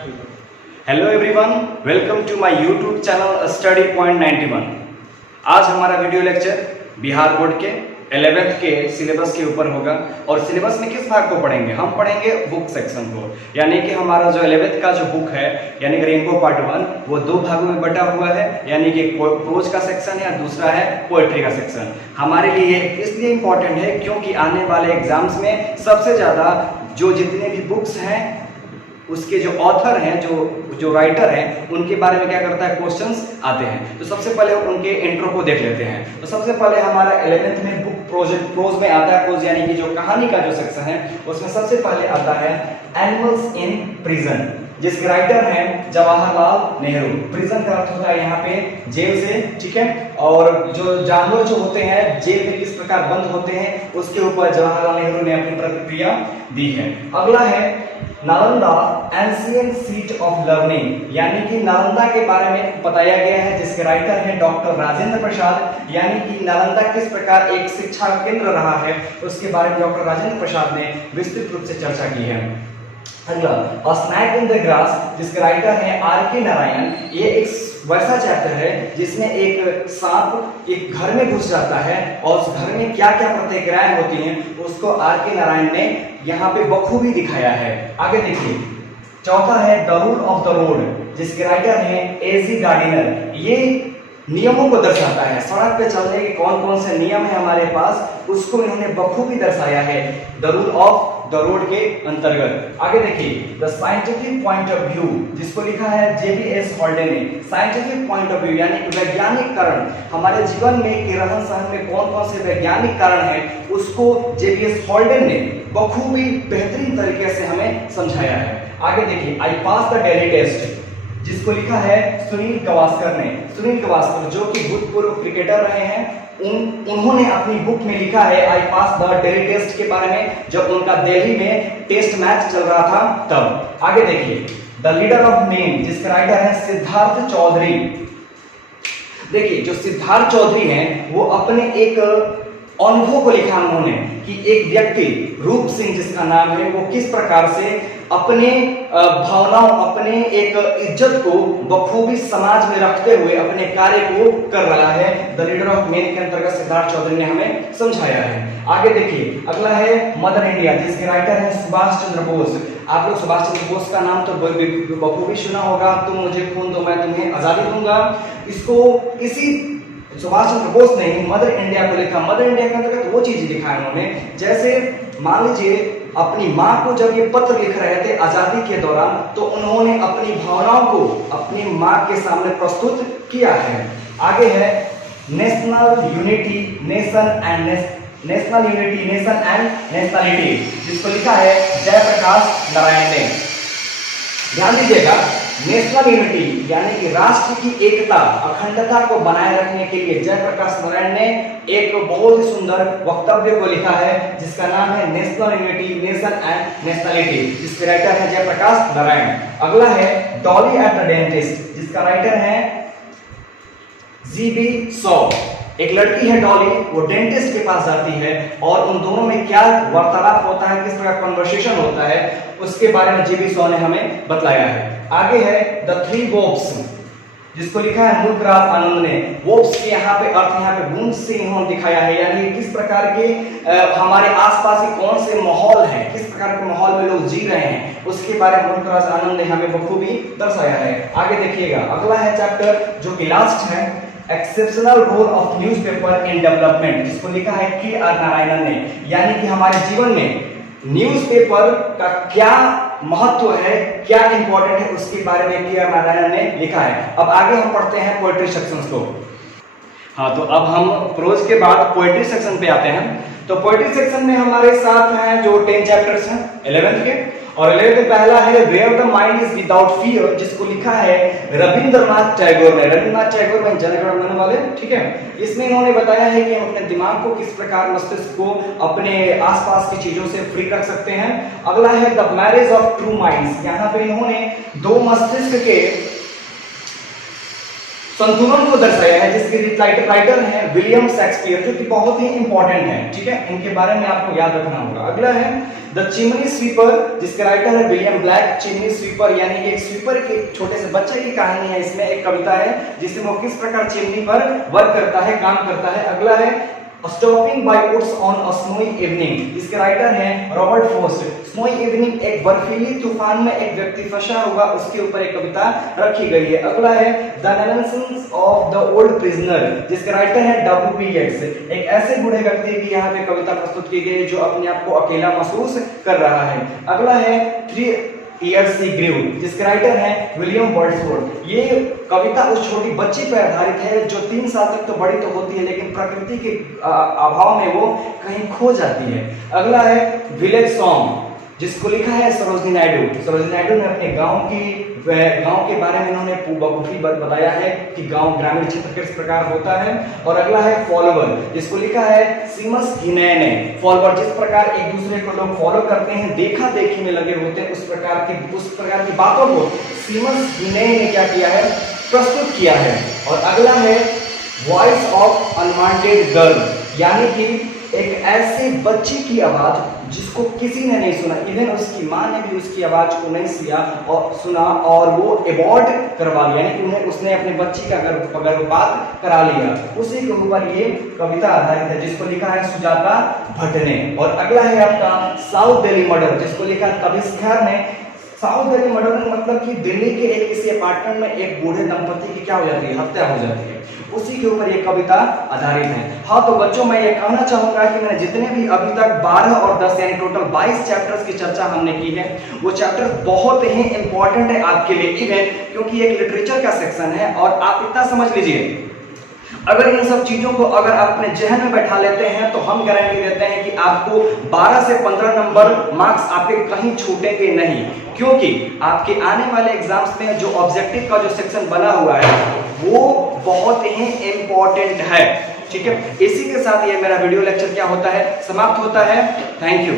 Hello everyone, welcome to my YouTube channel study point 91। आज हमारा video lecture Bihar board के 11th के syllabus के ऊपर होगा। और सिलेबस में किस भाग को पढ़ेंगे? हम पढ़ेंगे बुक सेक्शन को, यानी कि हमारा जो 11th का जो बुक है यानी कि रेनबो पार्ट 1 वो दो भागों में बटा हुआ है, यानी कि प्रोज का सेक्शन है और दूसरा है पोएट्री का सेक्शन। हमारे लिए इसलिए इम्पोर्टेंट है क्योंकि आने वाले एग्जाम्स में सबसे ज़्यादा जो जितने भी बुक्स हैं उसके जो ऑथर हैं, जो राइटर हैं, उनके बारे में क्या करता है, क्वेश्चंस आते हैं। तो सबसे पहले उनके इंट्रो को देख लेते हैं। तो सबसे पहले हमारा 11th में बुक प्रोज में आता है, प्रोज यानी कि जो कहानी का जो सेक्शन है उसमें सबसे पहले आता है एनिमल्स इन प्रिजन, जिसके राइटर हैं जवाहरलाल नेहरू। प्रिजन का अर्थ होता है यहाँ पे जेल से, ठीक है। और जो जानवर जो होते हैं जेल में किस प्रकार बंद होते हैं उसके ऊपर जवाहरलाल नेहरू ने अपनी प्रतिक्रिया दी है। अगला है Nalanda ancient seat of learning, यानी कि नालंदा के बारे में बताया गया है, जिसके राइटर हैं डॉक्टर राजेंद्र प्रसाद। यानी कि नालंदा किस प्रकार एक शिक्षा केंद्र रहा है उसके बारे में डॉक्टर राजेंद्र प्रसाद ने विस्तृत रूप से चर्चा की है। अगला अ स्नैक इन द ग्रास, जिसके राइटर हैं R.K. नारायण। ये एक वैसा चैप्टर है जिसमें एक सांप एक घर में घुस जाता है और उस घर में क्या क्या प्रतिक्रियाएं होती हैं उसको R.K. नारायण ने यहाँ पे बखूबी दिखाया है। आगे देखिए, चौथा है the rule of the road, जिसके राइटर हैं A.G. गार्डिनर। ये नियमों को दर्शाता है, सड़क पे चलने के कौन कौन से नियम है हमारे पास उसको इन्होंने बखूबी दर्शाया है the rule of the road के अंतर्गत। आगे देखिए the scientific point of view, जिसको लिखा है JBS हॉल्डे ने। साइंटिफिक पॉइंट ऑफ व्यू यानी कि वैज्ञानिक कारण, हमारे जीवन में के रहन सहन में कौन कौन से वैज्ञानिक कारण है उसको JBS हॉल्डे ने बखूबी बेहतरीन तरीके से हमें समझाया है। आगे देखिए आई पास द डेली टेस्ट, जिसको लिखा है सुनील गावस्कर ने। सुनील गावस्कर जो कि भूतपूर्व क्रिकेटर रहे हैं, उन्होंने अपनी बुक में लिखा है आई पास द डेली टेस्ट के बारे में, जब उनका दिल्ली में टेस्ट मैच चल रहा था तब। आगे देखिए द लीडर ऑफ मेन, जिसके राइटर है सिद्धार्थ चौधरी। देखिए जो सिद्धार्थ चौधरी हैं वो अपने एक अनुभव को लिखा उन्होंने कि एक व्यक्ति रूप सिंह जिसका नाम है वो किस प्रकार से अपने भावनाओं, अपने एक इज्जत को बखूबी समाज में रखते हुए अपने कार्य को कर रहा है। द लीडर ऑफ मेन के अंतर्गत सिद्धार्थ चौधरी ने हमें समझाया है। आगे देखिए अगला है मदर इंडिया, जिसके राइटर हैं सुभाष चंद्र बोस। आप लोग सुभाष चंद्र बोस का नाम तो बखूबी सुना होगा, तुम मुझे खून दो मैं तुम्हें आजादी दूंगा। इसको इसी सुभाष चंद्र बोस ने मदर इंडिया को लिखा। मदर इंडिया के अंतर्गत वो चीज लिखा है उन्होंने, जैसे मान लीजिए अपनी माँ को जब ये पत्र लिख रहे थे आजादी के दौरान तो उन्होंने अपनी भावनाओं को अपनी माँ के सामने प्रस्तुत किया है। आगे है national unity nation and nationality, जिसको लिखा है जयप्रकाश नारायण ने। ध्यान दीजिएगा, नेशनल यूनिटी यानी कि राष्ट्र की एकता अखंडता को बनाए रखने के लिए जयप्रकाश नारायण ने एक बहुत ही सुंदर वक्तव्य को लिखा है जिसका नाम है national unity nation and nationality, जिसके राइटर है जयप्रकाश नारायण। अगला है डॉली एट द डेंटिस्ट, जिसका राइटर है GB शॉ। एक लड़की है डॉली, वो डेंटिस्ट के पास जाती है और उन दोनों में क्या वार्तालाप होता है, किस प्रकार कन्वर्सेशन होता है उसके बारे में GB शॉ ने हमें बतलाया है। आगे है द थ्री वोप्स, जिसको लिखा है मुल्कराज आनंद ने। वोप्स के यहाँ पे अर्थ यहाँ पे बूंद से इन्होंने दिखाया है, यानी किस प्रकार के हमारे आसपास के कौन से माहौल है, किस प्रकार के माहौल में लोग जी रहे हैं उसके बारे में मुल्कराज आनंद ने हमें बखूबी दर्शाया है। आगे देखिएगा अगला है चैप्टर जो कि लास्ट है exceptional role of newspaper in development, जिसको लिखा है KR नारायणन ने। यानी कि हमारे जीवन में न्यूज़पेपर का क्या महत्व है, क्या इंपॉर्टेंट है उसके बारे में KR नारायणन ने लिखा है। अब आगे हम पढ़ते हैं पोएट्री सेक्शंस को। हाँ, तो अब हम प्रोज के बाद पोएट्री सेक्शन पे आते हैं। तो पोएट्री सेक्शन में हमारे साथ हैं जो 10 चैप्टर्स हैं 11th के, और 11th में पहला है where the mind is without fear, जिसको लिखा है रविंद्रनाथ टैगोर ने। रविंद्रनाथ टैगोर में जनगण मन वाले, ठीक है। इसमें इन्होंने बताया है कि हम अपने दिमाग को किस प्रकार, मस्तिष्क को अपने आसपास की चीजों से फ्री रख सकते हैं। अगला है the marriage of true minds, यहाँ पे इन्होंने दो मस्तिष्क के संतुलन को दर्शाया है, जिसके राइटर हैं विलियम शेक्सपियर, जो कि बहुत ही इंपॉर्टेंट है। ठीक है, इनके बारे में आपको याद रखना होगा। अगला है द चिमनी स्वीपर, जिसके राइटर है विलियम ब्लैक। चिमनी स्वीपर यानी कि एक स्वीपर के छोटे से बच्चे की कहानी है। इसमें एक कविता है जिसमें वो किस प्रकार चिमनी पर वर्क करता है, काम करता है। अगला है stopping by woods on a snowy evening, जिसके राइटर हैं रॉबर्ट फ्रॉस्ट। स्नोई इवनिंग, एक बर्फीली तूफान में एक व्यक्ति फंसा हुआ, उसके ऊपर एक कविता रखी गई है। अगला है the melancholies of the old prisoner, जिसके राइटर हैं W.P. येट्स। एक ऐसे बूढ़े व्यक्ति की यहाँ पे कविता प्रस्तुत की गई जो अपने आप को अकेला महसूस कर रहा है। अगला है 3 Years He Grew, जिसके राइटर हैं विलियम वर्ड्सवर्थ। ये कविता उस छोटी बच्ची पर आधारित है जो 3 साल तक तो बड़ी तो होती है, लेकिन प्रकृति के अभाव में वो कहीं खो जाती है। अगला है विलेज सॉन्ग, जिसको लिखा है सरोजिनी नायडू। सरोजिनी नायडू ने अपने गांव के बारे में इन्होंने बखूबी बताया है कि गांव ग्रामीण क्षेत्र किस प्रकार होता है। और अगला है फॉलोवर, जिसको लिखा है सीमस हिनैय ने। फॉलोवर, जिस प्रकार एक दूसरे को लोग फॉलो करते हैं, देखा देखी में लगे होते हैं, उस प्रकार की बातों को सीमस हिनैय ने क्या किया है, प्रस्तुत किया है। और अगला है वॉइस ऑफ अनवांटेड गर्ल, यानी कि एक ऐसी बच्ची की आवाज जिसको किसी ने नहीं सुना, इवन उसकी मां ने भी उसकी आवाज को नहीं सुना और वो अबॉर्ट करवा लिया, यानी कि उन्हें उसने अपने बच्ची का गर्भपात करा लिया। उसी के ऊपर ये कविता आधारित है, जिसको लिखा है सुजाता भट्ट ने। और अगला है आपका साउथ दिल्ली मर्डर, जिसको लिखा है तबिस्कार ने। साउथ दिल्ली मर्डर मतलब कि दिल्ली के एक किसी अपार्टमेंट में एक बूढ़े दंपति की क्या हो जाती है, हत्या हो जाती है। उसी के ऊपर ये कविता आधारित है। हाँ, तो बच्चों मैं ये कहना चाहूंगा कि मैंने जितने भी अभी तक 12 और 10 यानी टोटल 22 चैप्टर्स की चर्चा हमने की है, वो चैप्टर बहुत ही इंपॉर्टेंट है आपके लिए, इवन क्योंकि एक लिटरेचर का सेक्शन है। और आप इतना समझ लीजिए, अगर इन सब चीजों को अगर आप अपने जहन में बैठा लेते हैं तो हम गारंटी देते हैं कि आपको 12 से 15 नंबर मार्क्स आपके कहीं छूटेंगे नहीं, क्योंकि आपके आने वाले एग्जाम्स में जो ऑब्जेक्टिव का जो सेक्शन बना हुआ है वो बहुत ही इंपॉर्टेंट है। ठीक है, इसी के साथ ये मेरा वीडियो लेक्चर क्या होता है, समाप्त होता है। Thank you.